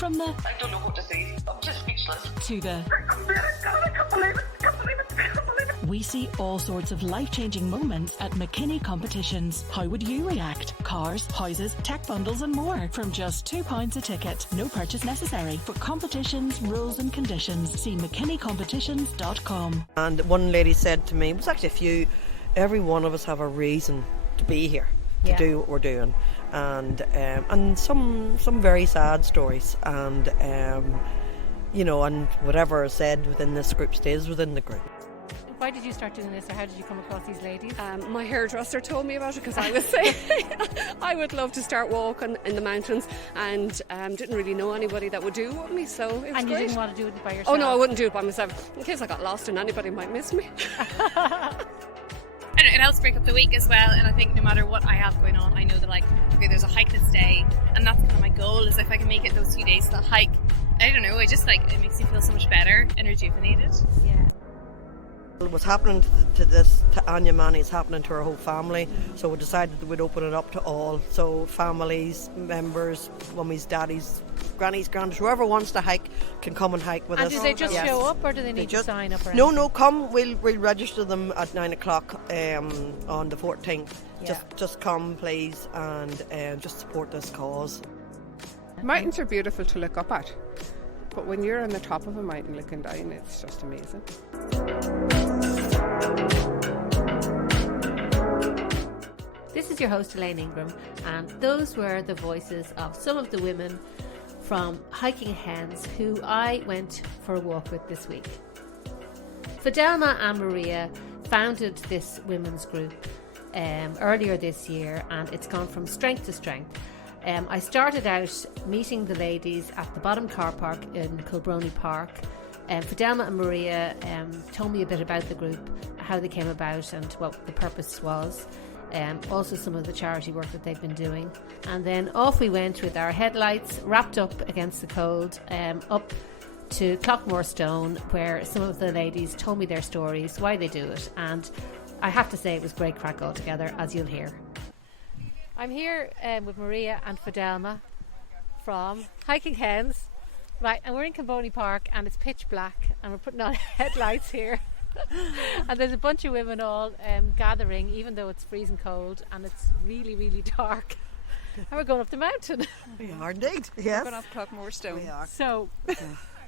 From the I don't know what to say. I'm just speechless. to the I can't believe it. we see all sorts of life-changing moments at McKinney competitions. How would you react? Cars, houses, tech bundles and more from just £2 a ticket. No purchase necessary. For competitions, rules and conditions, see mckinneycompetitions.com. And one lady said to me, it was actually every one of us have a reason to be here, to do what we're doing. And some very sad stories. And, and whatever is said within this group stays within the group. Why did you start doing this, or how did you come across these ladies? My hairdresser told me about it because I was saying I would love to start walking in the mountains, and didn't really know anybody that would do it with me, so it was and you great. didn't want to do it by yourself? Oh no, I wouldn't do it by myself in case I got lost and anybody might miss me. And it helps break up the week as well, and I think no matter what I have going on, I know that okay, there's a hike this day, and that's kind of my goal, is if I can make it those 2 days to the hike, I don't know, it just it makes you feel so much better and rejuvenated. Yeah. What's happening to Anya Manny is happening to her whole family, so we decided that we'd open it up to all. So families, members, mummies, daddies, grannies, grandads, whoever wants to hike can come and hike with us. And do they just show up, or do they need to sign up? Or anything? No, come. We'll register them at 9 o'clock on the 14th. Yeah. Just come, please, and just support this cause. Mountains are beautiful to look up at, but when you're on the top of a mountain looking down, it's just amazing. This is your host Elaine Ingram, and those were the voices of some of the women from Hiking Hens who I went for a walk with this week. Fidelma and Maria founded this women's group earlier this year, and it's gone from strength to strength. I started out meeting the ladies at the bottom car park in Kilbrony Park. Fidelma and Maria told me a bit about the group, how they came about and what the purpose was. Also some of the charity work that they've been doing. And then off we went with our headlights wrapped up against the cold, up to Cloughmore Stone, where some of the ladies told me their stories, why they do it. And I have to say it was great crack altogether, as you'll hear. I'm here with Maria and Fidelma from Hiking Hens. Right, and we're in Kilbrony Park and it's pitch black and we're putting on headlights here. And there's a bunch of women all gathering, even though it's freezing cold and it's really, really dark. And we're going up the mountain. We are indeed, yes. We're going up Cloughmore Stone. We are. So,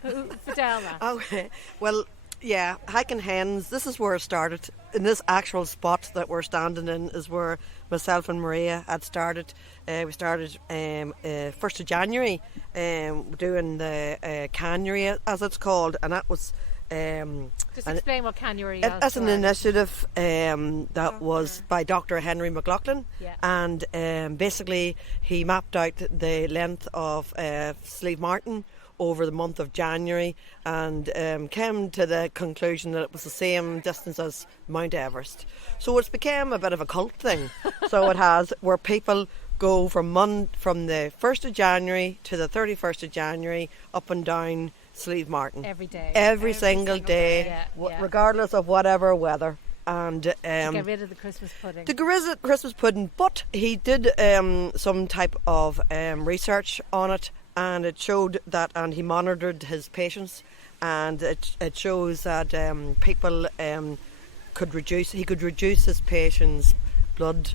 Fidelma. Okay, well, yeah, Hiking Hens, this is where it started. In this actual spot that we're standing in is where myself and Maria had started. We started 1st of January doing the cannery, as it's called, and that was... Just explain what cannery is. That's an initiative that was by Dr. Henry McLaughlin, and basically he mapped out the length of Slieve Martin over the month of January and came to the conclusion that it was the same distance as Mount Everest. So it's become a bit of a cult thing. So it has, where people go from the 1st of January to the 31st of January up and down Slieve Martin. Every day. Every single day, regardless of whatever weather. And to get rid of the Christmas pudding. To get rid of the Christmas pudding, but he did some type of research on it, and it showed that, and he monitored his patients, and it shows that people could reduce his patients' blood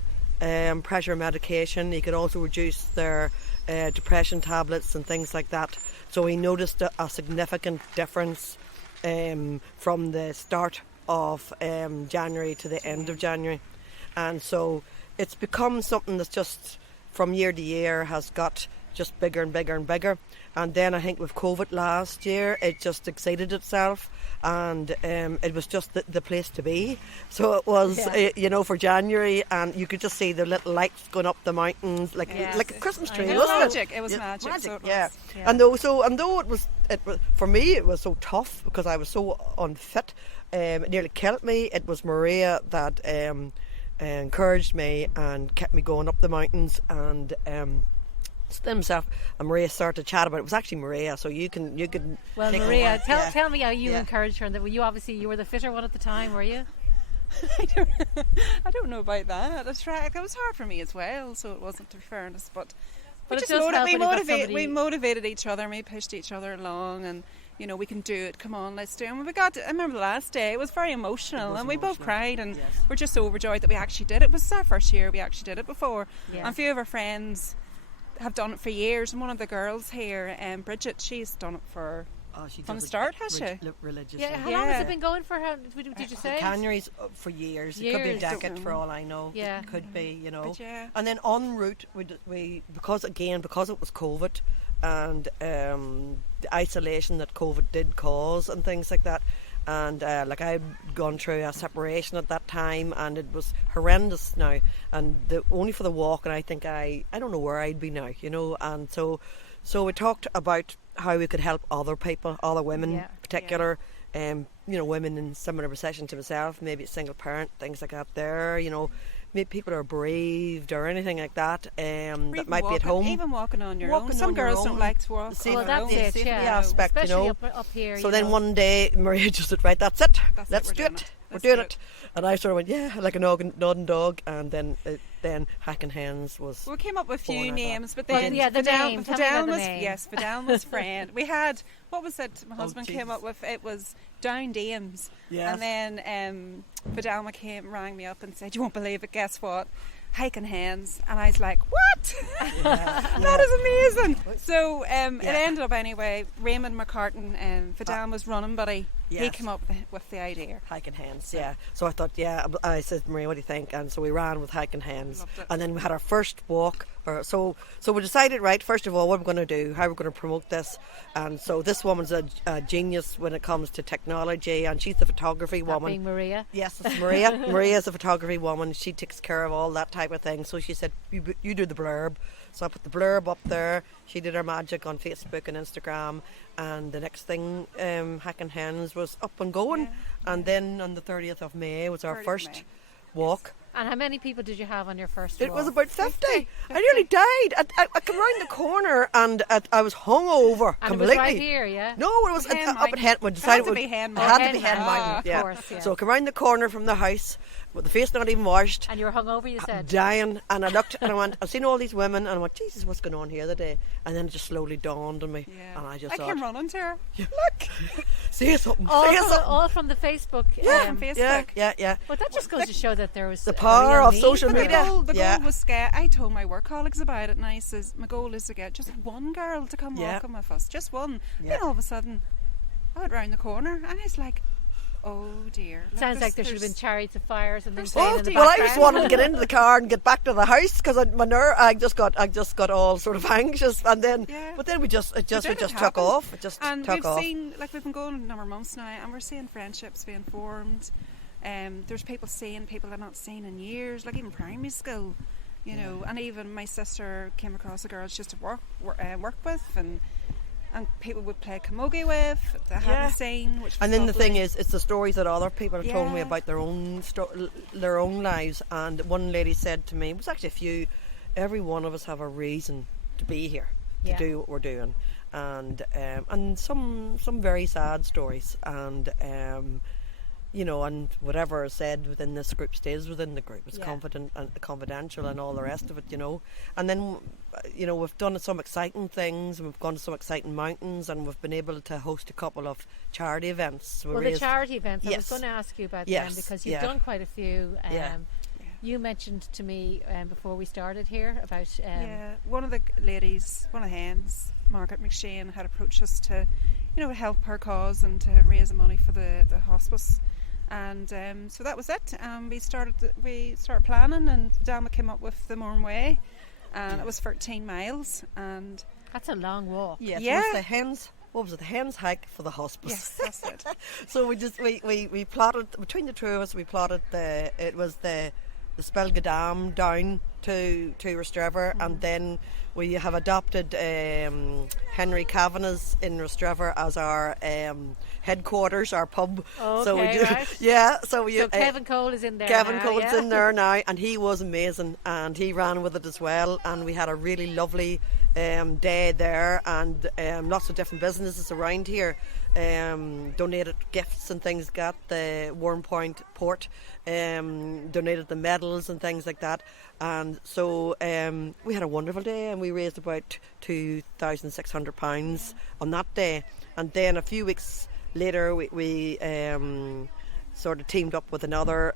pressure medication. He could also reduce their depression tablets and things like that. So he noticed a significant difference from the start of January to the end of January. And so it's become something that's just from year to year has got just bigger and bigger and bigger. And then I think with COVID last year, it just exceeded itself, and it was just the place to be. So it was, for January, and you could just see the little lights going up the mountains, like a Christmas tree. It was magic. It was magic. So it was, yeah. And though it was for me, it was so tough because I was so unfit. It nearly killed me. It was Maria that encouraged me and kept me going up the mountains, and himself and Maria started to chat about it. It was actually Maria, so you can. Well, Maria, tell me how you encouraged her. And you were the fitter one at the time, were you? I don't know about that. It was hard for me as well, so it wasn't, in fairness. But But it just does help when you've got we somebody- motivated each other and we pushed each other along, and you know, we can do it, come on, let's do it. And I remember the last day, it was very emotional, and we both cried, and we're just so overjoyed that we actually did it. It was our first year we actually did it before. Yeah. And a few of our friends have done it for years, and one of the girls here, Bridget, she's done it for from the start, has she? Religiously. Yeah, how long has it been going for? How did you say? Canneries for years. It could be a Years. decade for all I know. Yeah. It could be, you know. But yeah. And then en route, we because it was COVID and the isolation that COVID did cause and things like that. And like I'd gone through a separation at that time, and it was horrendous now. And only for the walk, and I think I don't know where I'd be now, you know. And so we talked about how we could help other people, other women, in particular. You know, women in similar position to myself, maybe a single parent, things like that. There, you know. Maybe people are bereaved or anything like that, that might be at home. Even walking on your Walking own. Some on your girls own. don't like to walk See, on Well, their that's own. the it, safety yeah. aspect, you Especially know. up here. So you then know. one day Maria just said, right, that's it. That's it, Let's we're do doing it. it. We're Let's doing do it. And I sort of went, yeah, like a nodding dog. And then Hiking Hens was. We came up with a few born out of names, but Well, then yeah, the name. Tell me about the name. Yes, Fidelma's friend. We had, what was it? My husband came Jesus. up with. It was Down Dames. Yes. And then Fidelma rang me up and said, "You won't believe it. Guess what? Hiking Hens." And I was like, "What? That is amazing." So it ended up anyway. Raymond McCartan and Fidelma's running buddy. He Yes. came up with the idea. Hiking Hens, yeah. So I thought, I said, Maria, what do you think? And so we ran with Hiking Hens. Loved it. And then we had our first walk. So we decided, right, first of all, what we're going to do, how we're going to promote this. And so this woman's a genius when it comes to technology, and she's the photography That woman. being Maria. Yes, it's Maria. Maria's a photography woman. She takes care of all that type of thing. So she said, you do the blurb. So I put the blurb up there. She did her magic on Facebook and Instagram. And the next thing, Hiking Hens was up and going. Yeah. And then on the 30th of May was our 30th of first May. walk. And how many people did you have on your first It walk? was about 50. I nearly died. I came round the corner and I was hungover and completely. it was right here, yeah? No, it was Hen up at Mountain. Hen. We It decided had to it be Hen it Mountain. had to Hen be Hen Mountain. Mountain. Of Yeah. course, yeah. So I came round the corner from the house with the face not even washed. And you were hungover, you said? Dying, and I looked and I went, I've seen all these women, and I went, Jesus, what's going on here today? And then it just slowly dawned on me, Yeah. and I just I thought, came running to her. look, say something, all, say from, something. all from the Facebook. From Facebook. Yeah. But that just goes to show that there was The a power real of need social for But media. that. the Yeah. goal was I told my work colleagues about it, and I says my goal is to get just one girl to come Yeah. walking with us, just one. Yeah. Then all of a sudden, I went round the corner, and I was like, "Oh dear!" Look, Sounds like there should have been there's- chariots of fires and then there's playing Oh, in the well, I background. just wanted to get into the car and get back to the house because I just got all sort of anxious, and then Yeah. but then it just It took happened. off. It just And took we've off. seen, we've been going a number of months now, and we're seeing friendships being formed. There's people seeing people they've not seen in years, like even primary school, you know. And even my sister came across a girl she used to work with, and people would play camogie with that Yeah. hadn't seen. Which was And then the lovely. thing is, it's the stories that other people have told me Yeah. about their own lives. And one lady said to me, it was actually a few, every one of us have a reason to be here, to Yeah. do what we're doing, and some very sad stories, and you know, and whatever is said within this group stays within the group. It's Yeah. confidential and all the rest of it, you know. And then, you know, we've done some exciting things, and we've gone to some exciting mountains, and we've been able to host a couple of charity events. We Well, the raised- charity events, I was Yes. going to ask you about them Yes, because you've yeah. done quite a few. Yeah. You mentioned to me before we started here about Yeah, one of the ladies, one of the hens, Margaret McShane, had approached us to, you know, help her cause and to raise the money for the hospice. And so that was it. We started planning, and Fidelma came up with the Mournes Way, and it was 13 miles. And that's a long walk. Yes, Yeah. it was the hens. What was it? The hens hike for the hospice. yes, that's it. So we plotted between the two of us. We plotted the Spelga Dam down to Restrever, and then we have adopted Henry Kavanagh's in Restrever as our headquarters, our pub. Okay, so we do, right. yeah. So we. So Kevin Cole is in there. Kevin now, Cole's yeah? in there now, and he was amazing, and he ran with it as well. And we had a really lovely day there, and lots of different businesses around here donated gifts and things. Got the Warren Point Port donated the medals and things like that. And so we had a wonderful day, and we raised about £2,600 on that day. And then a few weeks later, we sort of teamed up with another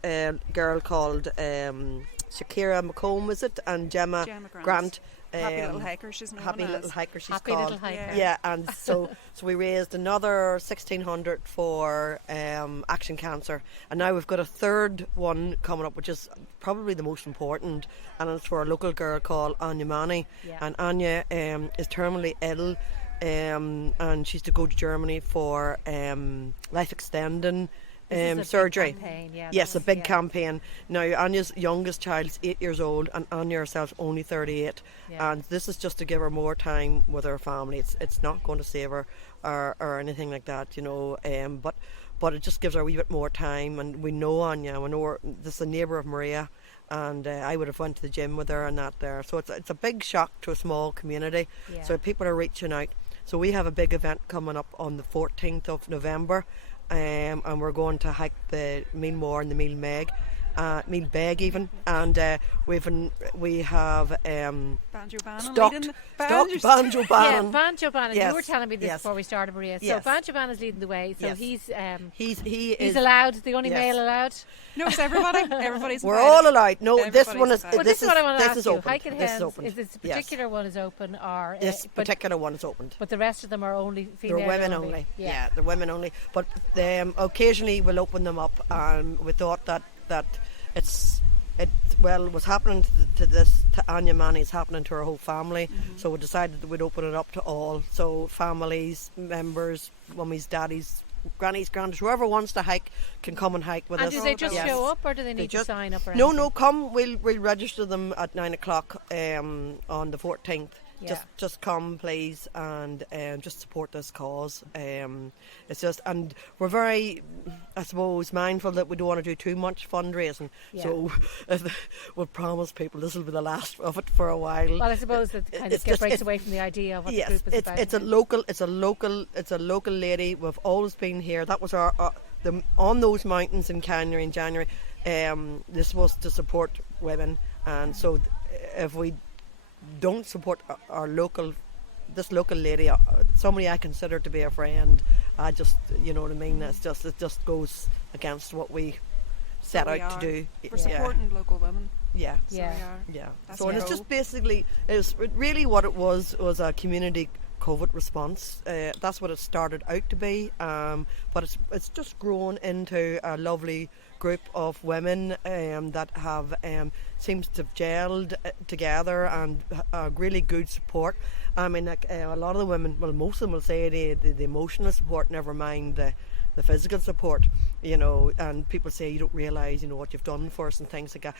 girl called Shakira McComb, is it? And Gemma Grant. Happy Little Hiker, she's known Happy as. Little Hiker, she's Happy called. Little Hiker. Yeah, and so we raised another 1,600 for Action Cancer, and now we've got a third one coming up, which is probably the most important, and it's for a local girl called Anya Mani. Yeah. And Anya is terminally ill, and she's to go to Germany for life extending This is a big surgery. campaign, Yes, a big campaign. Now, Anya's youngest child's 8 years old, and Anya herself's only 38. Yeah. And this is just to give her more time with her family. It's not going to save her or anything like that, you know. But it just gives her a wee bit more time. And we know Anya. We know her. This is a neighbour of Maria, and I would have went to the gym with her and that there. So it's a big shock to a small community. Yeah. So people are reaching out. So we have a big event coming up on the 14th of November. And we're going to hike the Meal Moor and the Meal Beg even, and we have Banjo Bannon stocked leading Banjo Yeah, Bannon. Banjo Bannon. Yes, You were telling me this yes. before we started, Maria. So Yes. Banjo Bannon's leading the way. So Yes. he's He's allowed, the only yes. male allowed. No, it's everybody. Everybody's We're invited. all allowed. No, this Everybody's one is. invited. Well, this is what I want to this ask is you. open. Hiking This Hens, is open. is this Yes. particular one is open, or This but particular one is opened. the rest of them are only They're female women only. Yeah, they're women only. But occasionally we'll open them up, and we thought that it was happening to Anya Mani, it's happening to her whole family. So we decided that we'd open it up to all. So families, members, mummies, daddies, grannies, grandads, whoever wants to hike can come and hike with And us. do they just Yes. show up, or do they They need to just- sign up? Or No, anything? come. We'll register them at 9 o'clock on the 14th. Yeah. Just come, please, and just support this cause. It's just, and we're very, I suppose, mindful that we don't want to do too much fundraising. Yeah. So we'll promise people this will be the last of it for a while. Well, I suppose that kind It's of just- breaks it's- away from the idea of what Yes, the group is about. it's a local lady. We've always been here. That was on those mountains in January. This was to support women, and so if we don't support this local lady, somebody I consider to be a friend, I just, you know what I mean. It just goes against what we set What we out to are. do. We're supporting local women. Yeah. So Yeah. we are. Yeah. That's So and the it's goal. just basically, really what it was a community COVID response. That's what it started out to be. But it's just grown into a lovely group of women that have seems to have gelled together and really good support. I mean, like, a lot of the women, well, most of them will say the emotional support, never mind the physical support, you know. And people say you don't realise, you know, what you've done for us and things like that,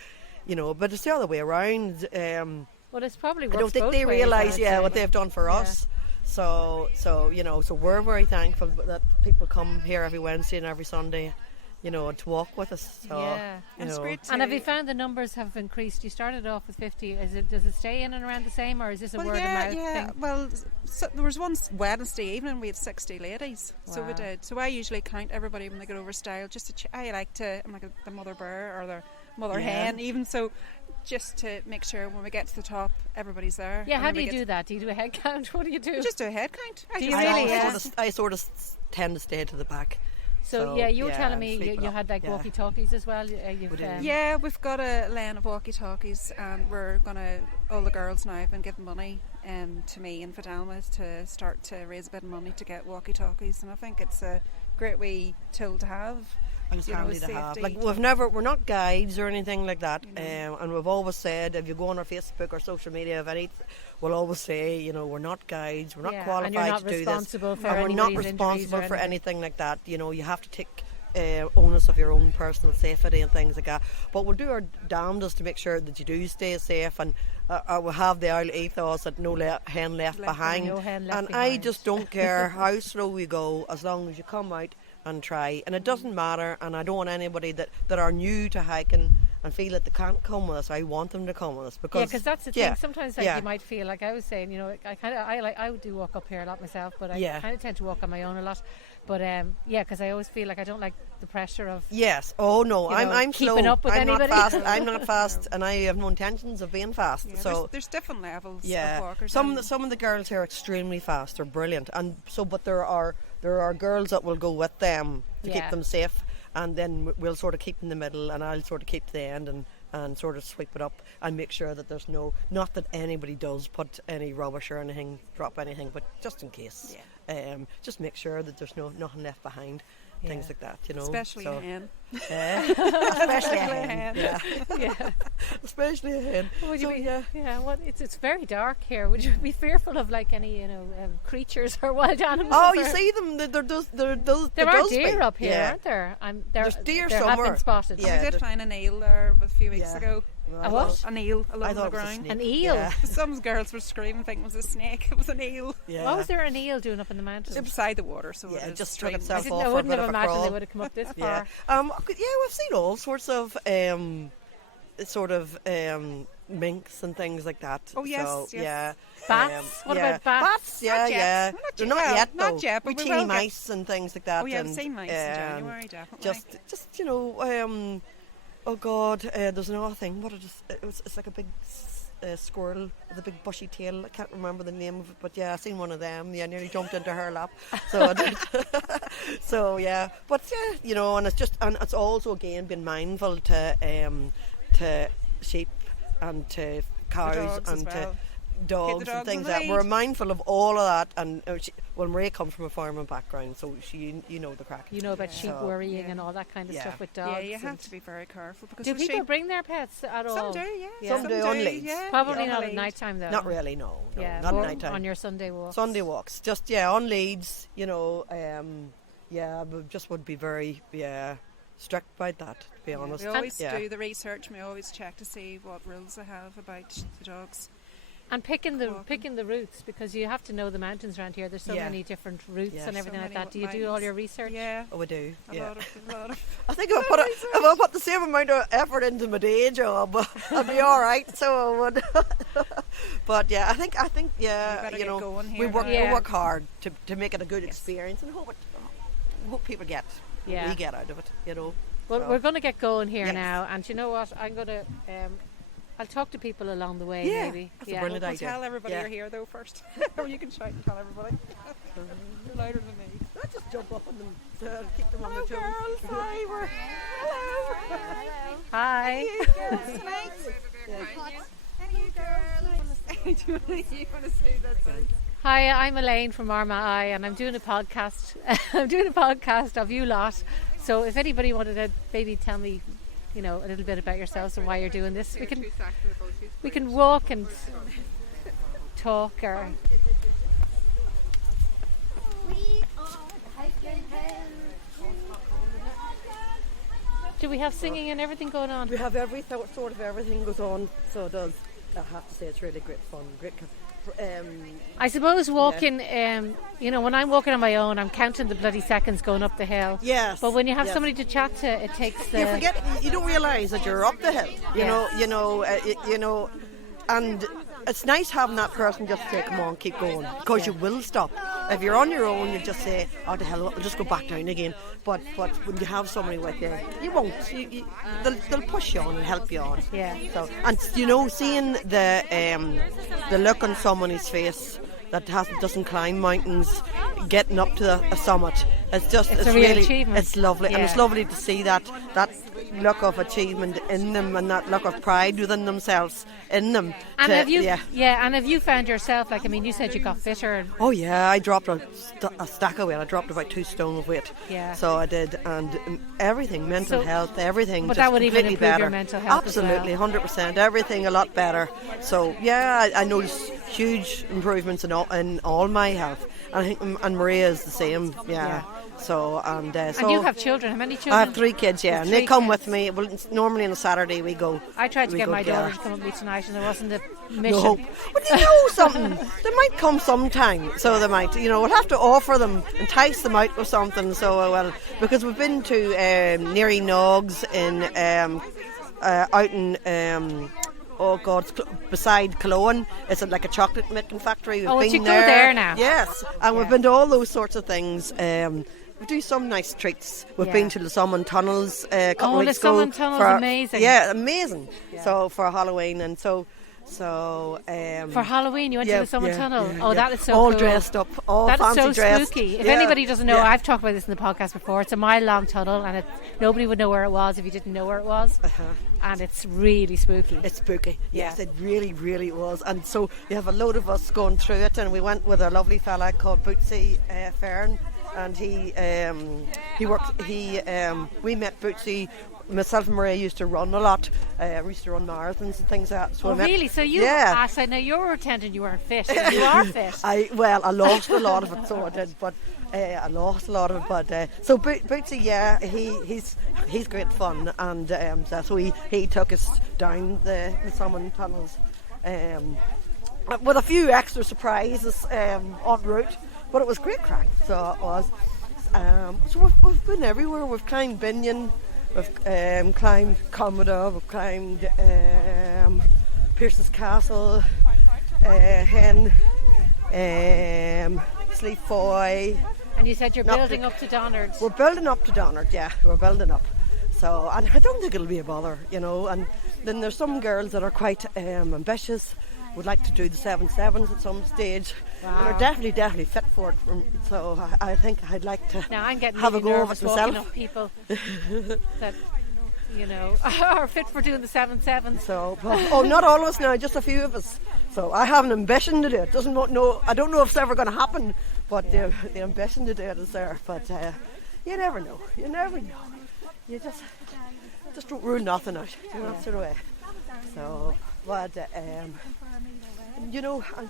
you know. But it's the other way around. Well, it's probably I works don't think both they ways, realise, I'd yeah, say. what they've done for us. So you know, so we're very thankful that people come here every Wednesday and every Sunday, you know, to walk with us. So, Yeah. you And it's know. great to And have you found the numbers have increased? You started off with 50. Does it stay in and around the same, or is this a word of mouth thing? Well, so there was one Wednesday evening we had 60 ladies. So we Wow. did. So I usually count everybody when they get over style. Just to I'm like the mother bear or the mother Yeah. hen, even so, just to make sure when we get to the top, everybody's there. Yeah, And how when do we you get do that? Do you do a head count? What do you do? We just do a head count. Do you just- really? Yeah. I sort of tend to stay to the back. So yeah, you were telling me sweep it you up. had like Yeah. walkie-talkies as well. You've, We did. Yeah, we've got a lane of walkie-talkies, and we're all the girls now have been giving money to me and Fidelma to start to raise a bit of money to get walkie-talkies, and I think it's a great wee tool to have. And it's you know, handy to have. safety. Like, we're not guides or anything like that. And we've always said, if you go on our Facebook or social media, we'll always say, you know, we're not guides, we're not Yeah, qualified and you're not to do this. responsible for And we're not anybody's responsible injuries or for anything. anything like that. You know, you have to take onus of your own personal safety and things like that. But we'll do our damnedest to make sure that you do stay safe, and we'll have the old ethos that no hen left behind. No hen left and I behind. just don't care how slow we go, as long as you come out and try. And it doesn't matter, and I don't want anybody that are new to hiking and feel that they can't come with us. I want them to come with us because because that's the thing. Sometimes you might feel like I was saying, I would do walk up here a lot myself, but I kind of tend to walk on my own a lot. But because I always feel like I don't like the pressure of Oh no, I'm keeping slow. up with I'm anybody. not fast. I'm not fast, and I have no intentions of being fast. Yeah, so there's different levels of walkers. some of the girls here are extremely fast. They're brilliant, and so but there are girls that will go with them to keep them safe, and then we'll sort of keep in the middle, and I'll sort of keep to the end and sort of sweep it up and make sure that there's not that anybody does put any rubbish or anything, drop anything, but just in case. Just make sure that there's nothing left behind, things like that, Especially a hen. Especially a hen. Yeah. Especially a hen. It's very dark here. Would you be fearful of like any creatures or wild animals? Oh, you see them? There are deer up here, aren't there? There's deer there somewhere. Have been spotted. Yeah, we did find an eel there a few weeks ago. A what? An eel along the it was a ground. snake. An eel? Yeah. Some girls were screaming thinking it was a snake. It was an eel. Yeah. What was there an eel doing up in the mountains? It was beside the water, so it just stream. took itself off I for a wouldn't bit have of a imagined crawl. they would have come up this far. We've seen all sorts of minks and things like that. Oh, yes, so, yes. Yeah. Bats? What about bats? Bats, yeah. They're not yet, though. Not yet, but we we teeny will get- mice and things like that. Oh, yeah, I've and, seen mice in January, definitely. Just oh God, there's another thing. It's like a big squirrel with a big bushy tail. I can't remember the name of it, but I seen one of them. Yeah, nearly jumped into her lap. So I did. So yeah, but and it's also again been mindful to sheep and to cows and to dogs and things that we're mindful of all of that. And Maria comes from a farming background, so you know the crack. You know about sheep worrying and all that kind of stuff with dogs. Yeah, you have to be very careful because do people bring their pets at all? Some do, yeah. Some do on leads. Yeah. Probably not at night time though. Not really, no. Yeah, not more at night time. on your Sunday walks. Sunday walks, just on leads. We just would be very strict about that. To be honest, we always do the research. We always check to see what rules they have about the dogs. And picking the routes, because you have to know the mountains around here. There's so many different routes and everything like that. Do you do all your research? Yeah. Oh, we do. A lot of I think if I put the same amount of effort into my day job, I'd be all right. So I would. But I think we work hard to make it a good experience, and hope people get what we get out of it. Well, we're going to get going here now, and you know what? I'm going to. I'll talk to people along the way, maybe. That's a brilliant idea. Tell everybody you're here, though, first. Or you can shout and tell everybody. You're louder than me. Let's just jump up on them to keep them on their toes. Girls, hi. Hello. Hi. Hey, girls tonight. Hey, girls. Do you want to say that? Hi, I'm Elaine from Armagh, and I'm doing a podcast. I'm doing a podcast of you lot. So if anybody wanted to maybe tell me, a little bit about yourselves and why you're doing this, we can walk and talk or. We are the Hiking Hens. Do we have singing and everything going on? We have sort of everything goes on, so it does. I have to say it's really great fun. I suppose walking, when I'm walking on my own, I'm counting the bloody seconds going up the hill. Yes. But when you have somebody to chat to, it takes the. You don't realise that you're up the hill. You know, and it's nice having that person just say, "Come on, keep going," because you will stop. If you're on your own, you just say, "Oh, the hell, I'll just go back down again." But when you have somebody with you, you won't. They'll push you on and help you on. Yeah. So seeing the look on someone's face that doesn't climb mountains, getting up to a summit, it's a real really achievement. It's lovely, and it's lovely to see that look of achievement in them and that look of pride within themselves in them. And have you found yourself, you said you got fitter? Oh yeah, I dropped a stack of weight. I dropped about 2 stone of weight. Yeah. So I did, and everything, mental health, everything. But just that would even completely improve better. your mental health. Absolutely, as well. 100%. Everything a lot better. So yeah, I noticed huge improvements in all my health. And I think and Maria is the same. Yeah. So and you have children. How many children? I have 3 kids. Yeah, and they come with me. Well, normally on a Saturday we go. I tried to get my daughter to come with me tonight, and there wasn't a mission. No. But you know something? They might come sometime. So they might. We'll have to offer them, entice them out with something. So because we've been to Neary Nogs in out in. Oh God, it's beside Cologne. It's like a chocolate making factory. We've been you go there now. Yes, and we've been to all those sorts of things. We do some nice treats. We've been to the Summon Tunnels a couple of weeks ago. The Summon Tunnels, amazing. Yeah, amazing. Yeah. So for Halloween and so for Halloween you went to the Summon Tunnel. That is so all cool. Dressed up, all that fancy is so dressed. Spooky. If anybody doesn't know, I've talked about this in the podcast before. It's a mile-long tunnel, and nobody would know where it was if you didn't know where it was. And it's really spooky. It's spooky. Yes, it really, really was. And so you have a load of us going through it, and we went with a lovely fella called Bootsy Fern, and we met Bootsy. Myself and Maria used to run a lot. We used to run marathons and things like that. So really? So you? Yeah. So now you're pretending you weren't fit. You are fit. I lost a lot of it, so I did. But I lost a lot of it. But so Bootsy, he's great fun, and so he took us down the Summon Tunnels with a few extra surprises en route. But it was great crack. So it was. So we've been everywhere. We've climbed Binion. We've climbed Commodore, we've climbed Pearse's Castle, Hen, Sleep Foy. And you said you're building up to Donard. We're building up to Donard, we're building up. So, and I don't think it'll be a bother, and then there's some girls that are quite ambitious, would like to do the 7-7s at some stage. Wow. And are definitely fit for it. So I think I'd like to now I'm getting have a really go of it myself. Up people that are fit for doing the 7-7s. So, not all of us now, just a few of us. So I have an ambition to do it. I don't know if it's ever going to happen, but the ambition to do it is there. But you never know. You never know. You just don't rule nothing out. That's the way. So, but I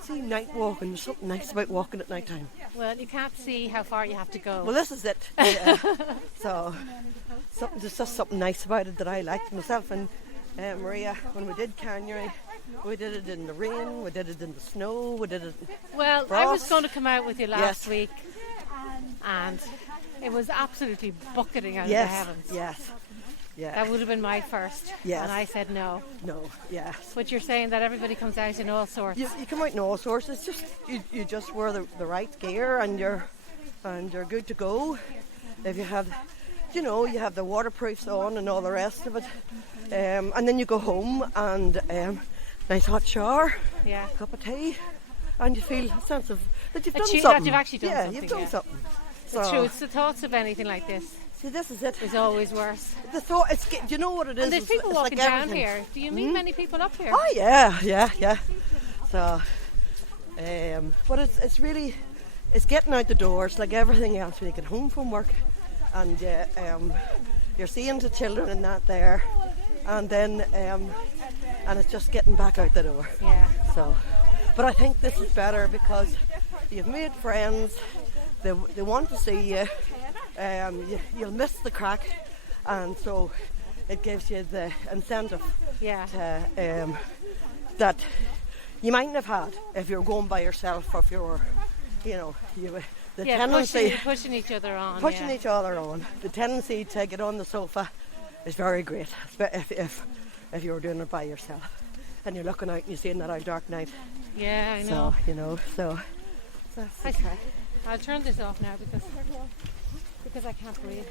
see night walking. There's something nice about walking at night time. Well, you can't see how far you have to go. Well, this is it. Yeah. So, there's just something nice about it that I liked myself and Maria. When we did Carnery, we did it in the rain, we did it in the snow, we did it. Well, frost. I was going to come out with you last week, and it was absolutely bucketing out of the heavens. Yes. Yeah. That would have been my first. Yes. And I said no. No, yes. But you're saying that everybody comes out in all sorts. You come out in all sorts. It's just you just wear the right gear and you're good to go. If you have you have the waterproofs on and all the rest of it. And then you go home and nice hot shower, cup of tea, and you feel a sense of that you've done something. That you've actually done something. Yeah, you've done something. It's true. It's the thoughts of anything like this. See, this is it. It's always worse. The thought, do you know what it is? And there's people walking like down here. Do you meet many people up here? Oh yeah. So, but it's really, it's getting out the door. It's like everything else. When you get home from work, and you're seeing the children and that there, and then and it's just getting back out the door. Yeah. So, but I think this is better because you've made friends. They want to see you. You'll miss the crack, and so it gives you the incentive that you mightn't have had if you're going by yourself, or if you're, the tendency pushing each other on. Each other on. The tendency to get on the sofa is very great if you're doing it by yourself and you're looking out and you're seeing that out dark night. Yeah, I know. So that's okay. I'll turn this off now because I can't breathe.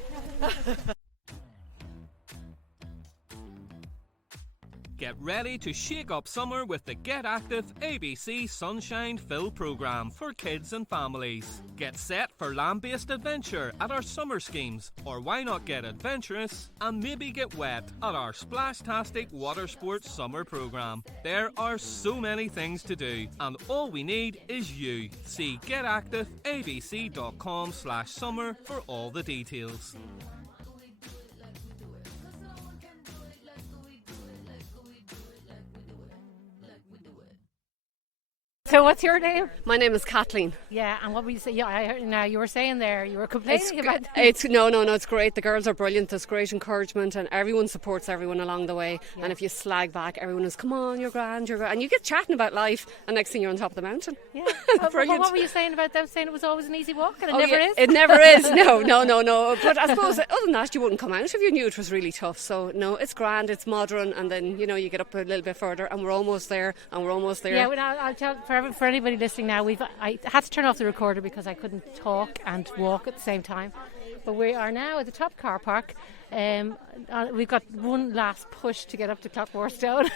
Get ready to shake up summer with the Get Active ABC Sunshine Fill programme for kids and families. Get set for land-based adventure at our summer schemes, or why not get adventurous and maybe get wet at our Splashtastic Water Sports Summer programme. There are so many things to do, and all we need is you. See getactiveabc.com/summer for all the details. So what's your name? My name is Kathleen. Yeah, and what were you saying? Yeah, I heard, now you were saying there, you were complaining about that. It's no, it's great. The girls are brilliant. There's great encouragement, and everyone supports everyone along the way. Yeah. And if you slag back, everyone is, come on, you're grand, and you get chatting about life, and next thing you're on top of the mountain. Yeah. Brilliant. What were you saying about them saying it was always an easy walk, and it never is? It never is. No. But I suppose other than that, you wouldn't come out if you knew it was really tough. So no, it's grand. It's modern, and then you get up a little bit further, and we're almost there. Yeah, well, I'll tell for anybody listening now. I had to turn off the recorder because I couldn't talk and walk at the same time. But we are now at the top car park. We've got one last push to get up to Cloughmore Stone.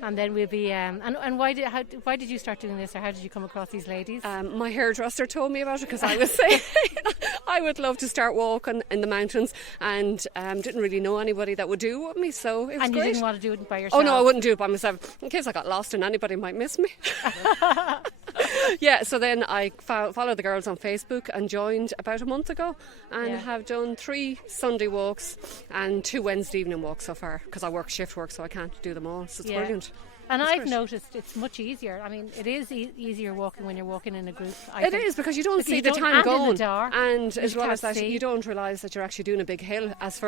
And then we'll be. And why did you start doing this, or how did you come across these ladies? My hairdresser told me about it because I was saying I would love to start walking in the mountains, and didn't really know anybody that would do it with me, so it was great. And you didn't want to do it by yourself? Oh no, I wouldn't do it by myself in case I got lost and anybody might miss me. Yeah, so then I followed the girls on Facebook and joined about a month ago, and have done 3 Sunday walks and 2 Wednesday evening walks so far, because I work shift work, so I can't do them all, so it's brilliant. And I've noticed it's much easier. I mean, it is easier walking when you're walking in a group. It is, because you don't see the time going, and as well as that, you don't realise that you're actually doing a big hill. It's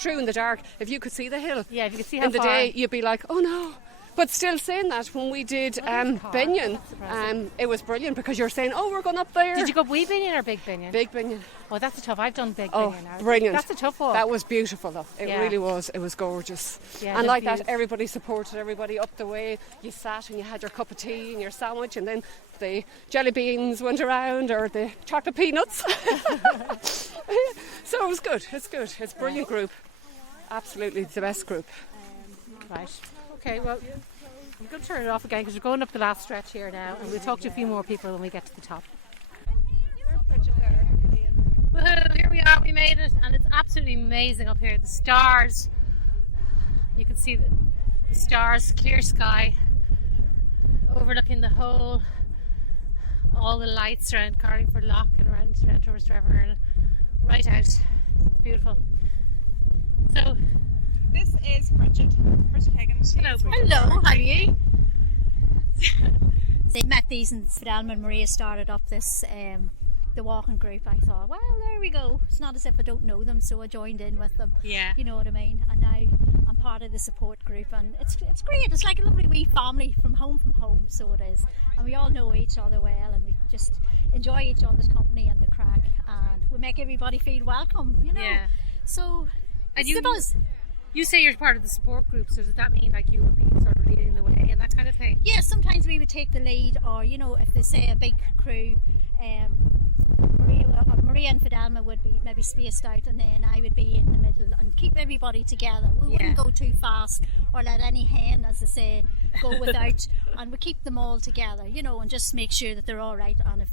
true in the dark. If you could see the hill, if you could see how in the day, you'd be like, oh no. But still saying that, when we did Binion, it was brilliant, because you're saying, oh, we're going up there. Did you go wee Binion or big Binion? Big Binion. Oh, that's a tough. I've done big Binion now. Brilliant. That's a tough walk. That was beautiful though. It really was. It was gorgeous. Yeah, and like that, everybody supported everybody up the way. You sat and you had your cup of tea and your sandwich, and then the jelly beans went around, or the chocolate peanuts. So it was good. It's good. It's a brilliant group. Absolutely the best group. Right. Okay, well, I'm going to turn it off again because we're going up the last stretch here now, and we'll talk to a few more people when we get to the top. Woohoo, here we are, we made it, and it's absolutely amazing up here. The stars, you can see the stars, clear sky, overlooking the whole, all the lights around Carlingford Loch and around Tourist River, and right out. Beautiful. So, this is Bridget Higgins. Hello, how are you? They met these, and Fidelma and Maria started up this the walking group. I thought, well, there we go. It's not as if I don't know them, so I joined in with them. Yeah. You know what I mean? And now I'm part of the support group, and it's great. It's like a lovely wee family from home, so it is. And we all know each other well, and we just enjoy each other's company and the crack, and we make everybody feel welcome, Yeah. So, and it's the buzz. You say you're part of the support group, so does that mean like you would be sort of leading the way and that kind of thing? Yeah, sometimes we would take the lead, or if they say a big crew, Maria and Fidelma would be maybe spaced out, and then I would be in the middle and keep everybody together. We wouldn't go too fast or let any hen, as they say, go without, and we keep them all together, and just make sure that they're all right. And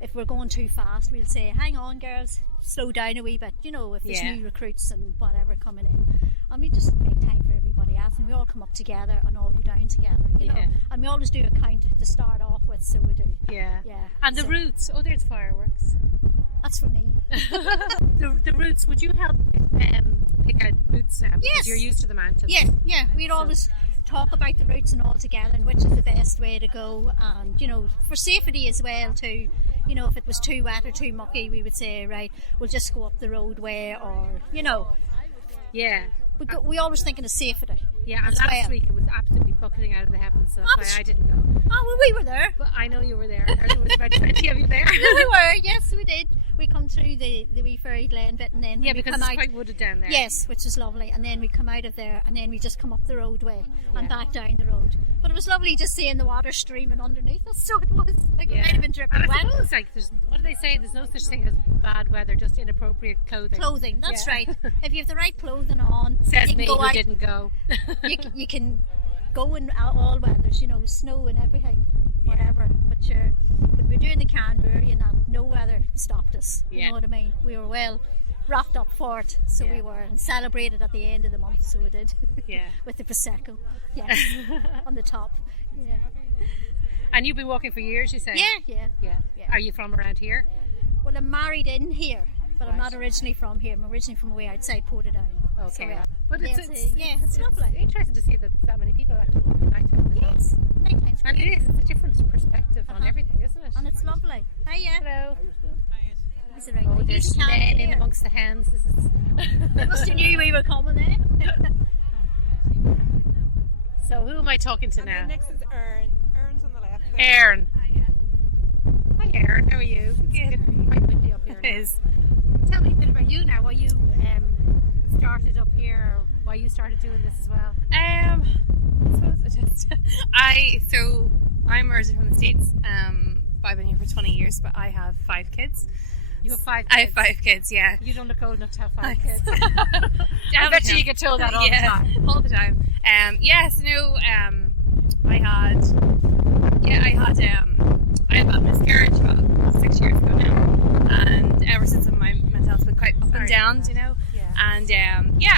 if we're going too fast, we'll say, hang on girls, slow down a wee bit, if there's new recruits and whatever coming in, and we just make time for everybody else, and we all come up together and all go down together, and we always do a count to start off with, so we do. And the routes, there's fireworks. That's for me. The routes, would you help pick out routes now? Yes. You're used to the mountains. Yeah, we'd always talk about the routes and all together, and which is the best way to go, and for safety as well too. If it was too wet or too mucky, we would say, right, we'll just go up the roadway, or Yeah. We always thinking of safety. Yeah, and last week it was absolutely bucketing out of the heavens, so that's why I didn't go. Oh, well, we were there. But I know you were there. There was about 20 of you there. We were, yes, we did. We come through the wee Ferry Glen bit, and then because it's quite wooded down there. Yes, which is lovely. And then we come out of there, and then we just come up the roadway and back down the road. But it was lovely just seeing the water streaming underneath us. So it was like it might have been dripping wet. And I suppose, what do they say? There's no such thing as bad weather, just inappropriate clothing. That's right. If you have the right clothing on, says you can me go who out. Didn't go. you can go in all weathers, snow and everything, whatever. But sure, when we were doing the camaraderie, no weather stopped us. You know what I mean? We were well wrapped up for it, so we were, and celebrated at the end of the month, so we did. With the prosecco, on the top. Yeah. And you've been walking for years, you say? Yeah. Are you from around here? Well, I'm married in here, but I'm not originally from here. I'm originally from way outside Portadown. Okay. So, But it's lovely. interesting to see that many people actually walk at night time. Yes, nighttime's And great. it's a different perspective on everything, isn't it? And it's lovely. Hiya. Hello. Is it right? Oh, You there's can't men in hear. amongst the hens. This is. They must have knew we were coming there. So who am I talking to And now? then next is Erin. Erin's on the left there. Erin. Hi, Erin. How are you? It's getting quite windy up here. It is. Tell me a bit about you now. Why you started up here, or why you started doing this as well? I suppose I'm originally from the States. But I've been here for 20 years, but I have 5 kids. You have 5 kids? I have 5 kids, yeah. You don't look old enough to have 5 kids. I bet you get told that all the time. All the time. I had a miscarriage about 6 years ago now, and ever since my mental health's been quite up and down, Yeah. And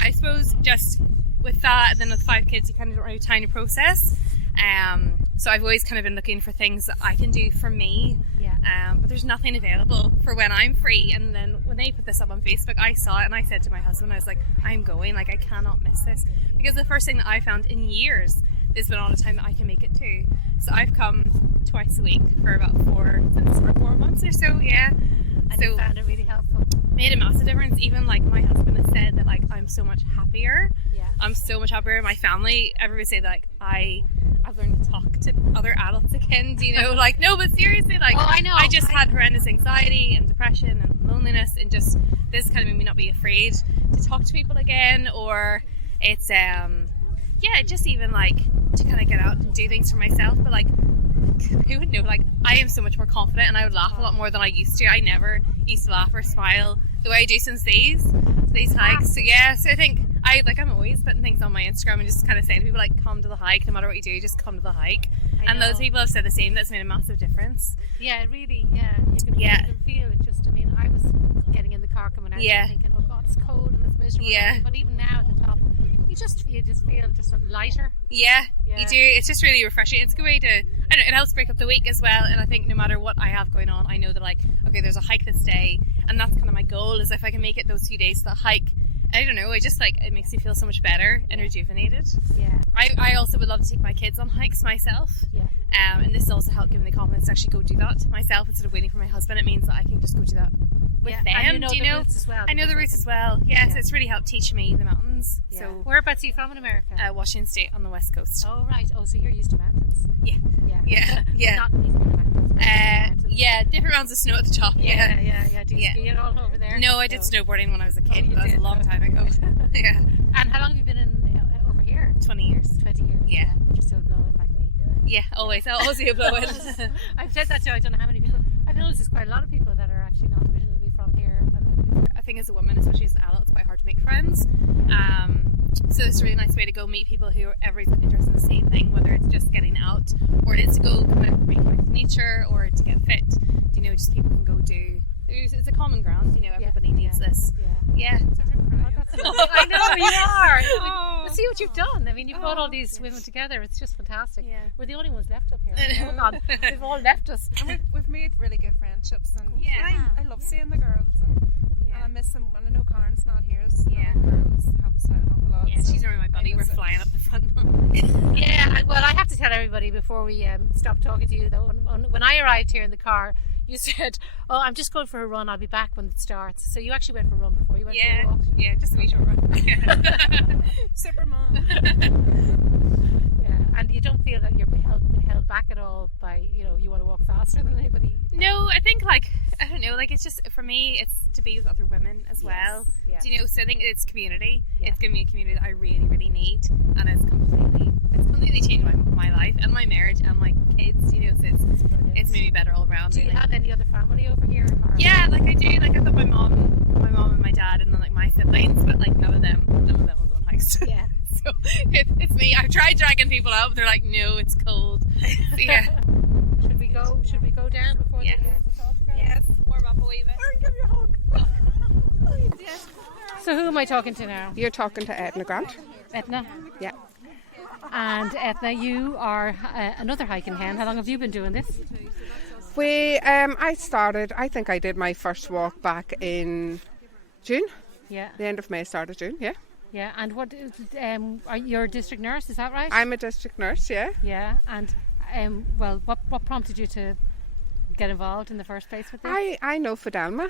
I suppose just with that, and then with 5 kids, you kind of don't really have time to process. So I've always kind of been looking for things that I can do for me. Yeah. But there's nothing available for when I'm free. And then when they put this up on Facebook, I saw it and I said to my husband, I was like, I'm going, like I cannot miss this. Because the first thing that I found in years, there's been all the time that I can make it to. So I've come twice a week for about 4 months or so, yeah. And you found it really helpful. Made a massive difference. Even like my husband has said that like I'm so much happier. Yeah. I'm so much happier. My family, everybody say that like I've learned to talk to other adults again, like no, but seriously, like I know. I just had horrendous anxiety and depression and loneliness, and just this kind of made me not be afraid to talk to people again, or it's just even like to kind of get out and do things for myself. But like who would know, like I am so much more confident, and I would laugh a lot more than I used to. I never used to laugh or smile the way I do since these hikes. So I think I'm always putting things on my Instagram and just kind of saying to people like, come to the hike, no matter what you do, just come to the hike. And those people have said the same. That's made a massive difference. Yeah, it really. Yeah, you can feel it. Just, I mean, I was getting in the car coming out and thinking, oh God, it's cold and it's miserable. Yeah. But even now at the top, you just feel just lighter. Yeah, you do. It's just really refreshing. It's a good way to, I don't know, it helps break up the week as well. And I think no matter what I have going on, I know that like, okay, there's a hike this day, and that's kind of my goal, is if I can make it those 2 days to the hike, I don't know, it just like, it makes me feel so much better and rejuvenated. Yeah. I also would love to take my kids on hikes myself. Yeah. And this also helped give me the confidence to actually go do that myself instead of waiting for my husband. It means that I can just go do that with them. And you know the routes as well. I know the routes as well. Yeah, so it's really helped teach me the mountains. Yeah. So whereabouts are you from in America? Washington State on the west coast. Oh right. Oh, so you're used to mountains. Yeah. Yeah. Not these mountains. Yeah, different rounds of snow at the top. Yeah. Do you ski it all over there? No, I did snowboarding when I was a kid. You That was did? a long time ago. Yeah. And how long have you been over here? 20 years. 20 years. Yeah. But you're still blowing like me. Yeah, always. I'll always be a blow in. I've said that too. I don't know how many people. I've noticed there's quite a lot of people that are actually not originally from here. I think as a woman, especially as an adult, it's quite hard to make friends. So it's a really nice way to go meet people who are everyone's interested in the same thing, whether it's just getting out, or it is to go kind of reconnect with nature, or to get fit. Just people can go do. It's a common ground. Everybody needs this. Yeah. I know you are. See what you've done. I mean, you've brought all these women together. It's just fantastic. Yeah. We're the only ones left up here. Oh God, they've all left us. And we've made really good friendships, and I love seeing the girls, and I miss them when I know Karen's not here. So girls helps out an awful lot. Yeah, so she's already my buddy. We're flying up the front. Well, I have to tell everybody before we stop talking to you though. When I arrived here in the car, you said, "Oh, I'm just going for a run. I'll be back when it starts." So you actually went for a run before you went for a walk. Yeah, just a wee short run. Super mom. Yeah, and you don't feel that you're held back at all by you want to walk faster than anybody. No, I think I don't know, it's just for me it's to be with other women as well. Yes. So I think it's community. It's given me a community that I really, really need, and it's completely changed my life and my marriage and my kids. So it's made me better all around. Do you have any other family over here? Or? Yeah, I do. I've got my mom and my dad, and then my siblings, but none of them will go on hikes. Yeah. So it's me. I've tried dragging people out, but they're like, no, it's cold. So, yeah. Should we go down before Yes. Yes. Warm up a wee bit. Give you a hug. So who am I talking to now? You're talking to Edna Grant. Edna? Yeah. And Edna, you are another hiking hen. How long have you been doing this? I think I did my first walk back in June. Yeah. The end of May, start of June, yeah. Yeah, and what are you a district nurse? Is that right? I'm a district nurse. Yeah. Yeah, and well, what prompted you to get involved in the first place with this? I know Fidelma,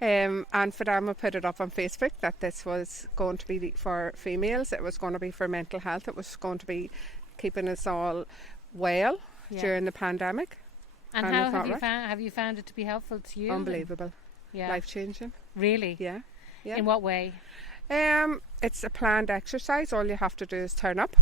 and Fidelma put it up on Facebook that this was going to be for females. It was going to be for mental health. It was going to be keeping us all well during the pandemic. And how have you found it to be helpful to you? Unbelievable. Yeah. Life changing. Really? Yeah. In what way? It's a planned exercise. All you have to do is turn up.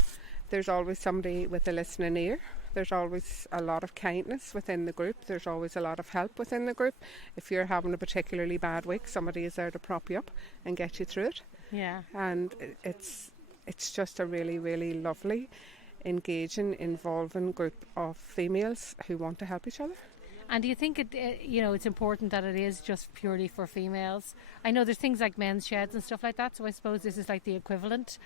There's always somebody with a listening ear. There's always a lot of kindness within the group. There's always a lot of help within the group. If you're having a particularly bad week, somebody is there to prop you up and get you through it. Yeah. And it's just a really, really lovely, engaging, involving group of females who want to help each other. And do you think it's important that it is just purely for females? I know there's things like men's sheds and stuff like that, so I suppose this is like the equivalent.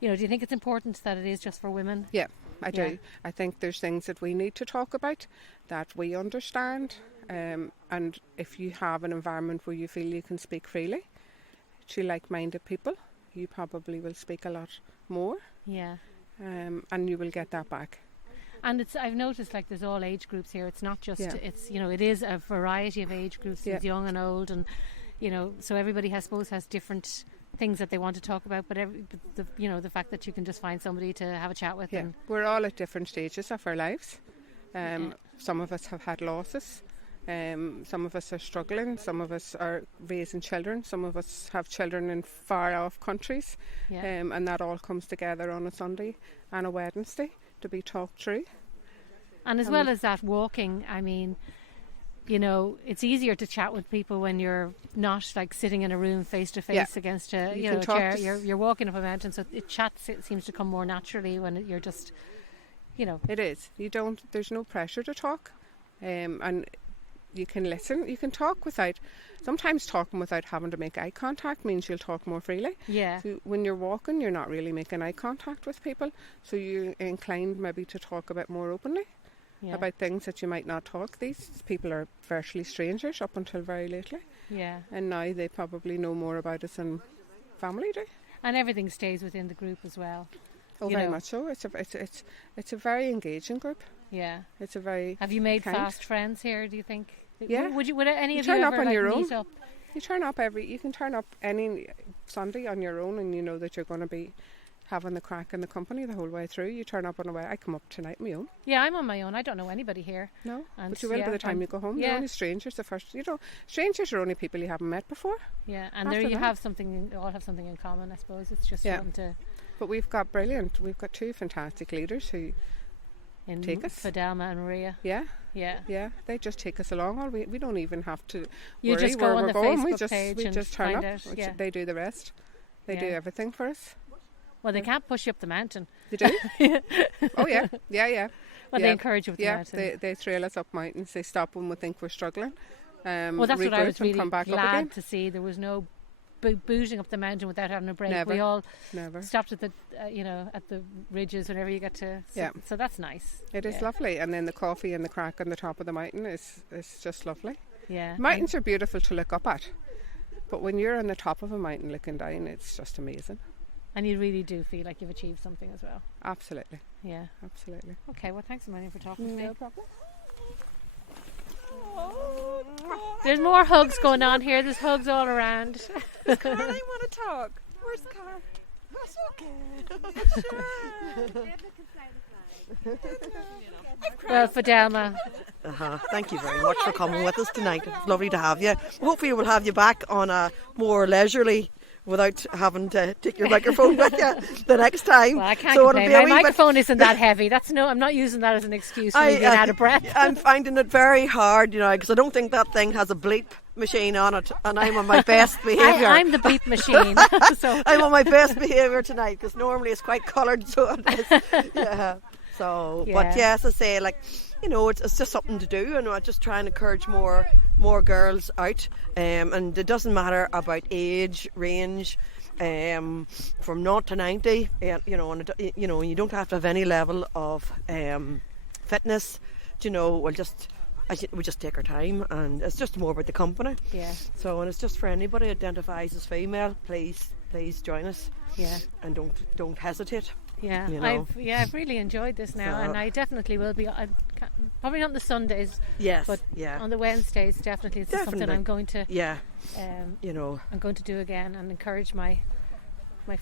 Do you think it's important that it is just for women? Yeah, I do. I think there's things that we need to talk about that we understand. And if you have an environment where you feel you can speak freely to like-minded people, you probably will speak a lot more. Yeah. And you will get that back. And I've noticed like there's all age groups here. It's not just it is a variety of age groups, with young and old, and so everybody has different things that they want to talk about. But the fact that you can just find somebody to have a chat with. Yeah, we're all at different stages of our lives. Some of us have had losses. Some of us are struggling. Some of us are raising children. Some of us have children in far off countries. And that all comes together on a Sunday and a Wednesday to be talked through. And as well as that, walking, I mean, it's easier to chat with people when you're not like sitting in a room face to face against a chair. You're walking up a mountain, so it seems to come more naturally when you're just, It is. There's no pressure to talk, and you can listen. You can talk sometimes talking without having to make eye contact means you'll talk more freely. Yeah. So when you're walking, you're not really making eye contact with people, so you're inclined maybe to talk a bit more openly about things that you might not talk. These people are virtually strangers up until very lately. Yeah. And now they probably know more about us than family do. And everything stays within the group as well. Oh, very much so. It's a very engaging group. Yeah. It's a very. Have you made fast friends here, do you think? Yeah. Would any of you you turn ever up on your own? meet up? You can turn up any Sunday on your own, and you know that you're going to be having the crack in the company the whole way through. You turn up on a way. I come up tonight on my own. Yeah, I'm on my own. I don't know anybody here. No, but you will by the time you go home. They're only strangers. Strangers are only people you haven't met before. Yeah, and there you have something. You all have something in common, I suppose. It's just fun to. But we've got two fantastic leaders who take us. Fidelma and Maria. Yeah. They just take us along. We don't even have to you worry just go where on we're the going. Facebook We just turn up. out, They do the rest. They do everything for us. Well, they can't push you up the mountain. They do? Oh, yeah. Well, they encourage you up the mountain. They trail us up mountains. They stop when we think we're struggling. Well, that's what I was really come back glad to see. There was no boozing up the mountain without having a break. Never. We all Never. stopped at the at the ridges whenever you get to. So that's nice. It is lovely, and then the coffee and the crack on the top of the mountain is just lovely. Yeah. Mountains are beautiful to look up at, but when you're on the top of a mountain looking down, it's just amazing. And you really do feel like you've achieved something as well. Absolutely. Yeah. Absolutely. Okay. Well, thanks a million for talking to me. No problem. There's more hugs going on here. There's hugs all around. Carl, I want to talk. Where's Carl? That's okay. Well, Fidelma. Thank you very much for coming with us tonight. It's lovely to have you. Hopefully we'll have you back on a more leisurely, without having to take your microphone with you the next time. Well, I can't complain. My microphone isn't that heavy. I'm not using that as an excuse for being out of breath. I'm finding it very hard, because I don't think that thing has a bleep machine on it, and I'm on my best behaviour. I'm the bleep machine. So. I'm on my best behaviour tonight, because normally it's quite coloured, so it is. Yeah. So, but as I say, it's just something to do, and I just try and encourage more girls out, and it doesn't matter about age, range, from 0 to 90, and you don't have to have any level of fitness. We just take our time, and it's just more about the company. Yeah. So, and it's just for anybody who identifies as female, please please join us. Yeah. And don't hesitate. Yeah, you know. I've really enjoyed this now, and I definitely will be. Probably not on the Sundays, yes, but on the Wednesdays, definitely. It's something I'm going to. Yeah. I'm going to do again and encourage my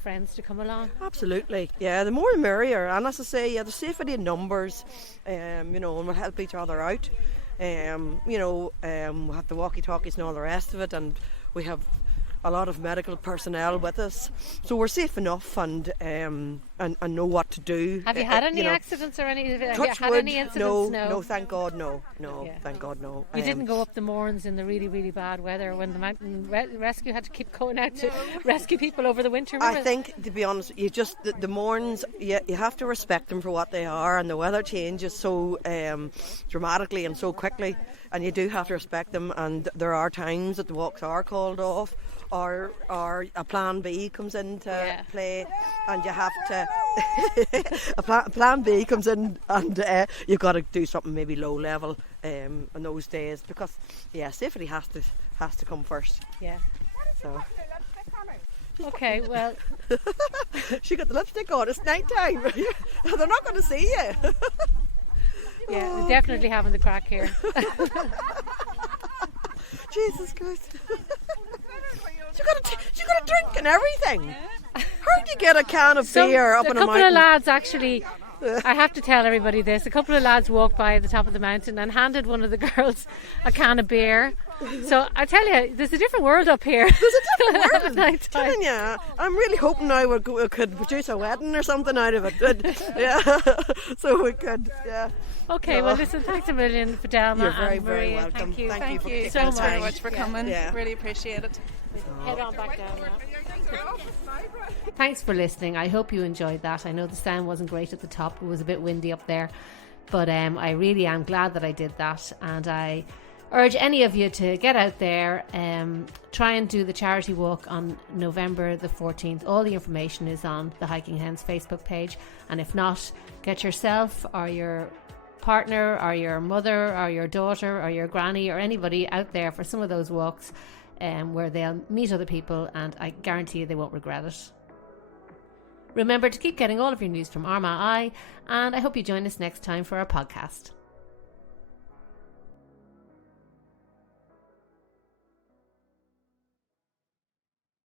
friends to come along. Absolutely, yeah. The more the merrier, and as I say, the safety in numbers, and we'll help each other out. We have the walkie-talkies and all the rest of it, and we have a lot of medical personnel with us, so we're safe enough and know what to do. Have you had any accidents or any? Have you had any incidents? No, thank God, no. Thank God, no. You didn't go up the Mournes in the really, really bad weather when the mountain rescue had to keep going out to rescue people over the winter. I think, to be honest, you just the Mournes, you have to respect them for what they are, and the weather changes so dramatically and so quickly, and you do have to respect them. And there are times that the walks are called off, or a plan B comes into play, and you have to plan B comes in, and you've got to do something maybe low level in those days, because safety has to come first. Yeah. So. Okay, well. She got the lipstick on. It's night time. They're not going to see you. Yeah, we're definitely having the crack here. Jesus Christ. You got a drink and everything. How'd you get a can of beer up on a mountain? A couple of lads actually, I have to tell everybody this, a couple of lads walked by at the top of the mountain and handed one of the girls a can of beer. So I tell you, there's a different world up here. There's a different world. I'm telling you, I'm really hoping now we could produce a wedding or something out of it. Yeah, so we could. Yeah. Okay, well listen, thanks a million, Fidelma You're very, and very Maria. welcome. Thank you so very much for coming. Yeah. Really appreciate it. Head on back down now. Thanks for listening. I hope you enjoyed that. I know the sound wasn't great at the top. It was a bit windy up there. But I really am glad that I did that. And I urge any of you to get out there, try and do the charity walk on November the 14th. All the information is on the Hiking Hens Facebook page. And if not, get yourself or your partner or your mother or your daughter or your granny or anybody out there for some of those walks where they'll meet other people, and I guarantee you they won't regret it. Remember to keep getting all of your news from Armagh Eye, and I hope you join us next time for our podcast.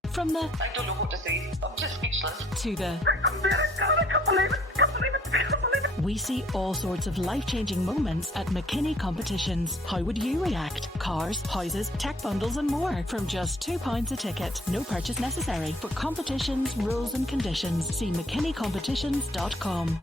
From the I don't know what to say. I'm just speechless. to the I can't believe it. we see all sorts of life-changing moments at McKinney Competitions. How would you react? Cars, houses, tech bundles and more from just £2 a ticket. No purchase necessary. For competitions, rules and conditions, see mckinneycompetitions.com.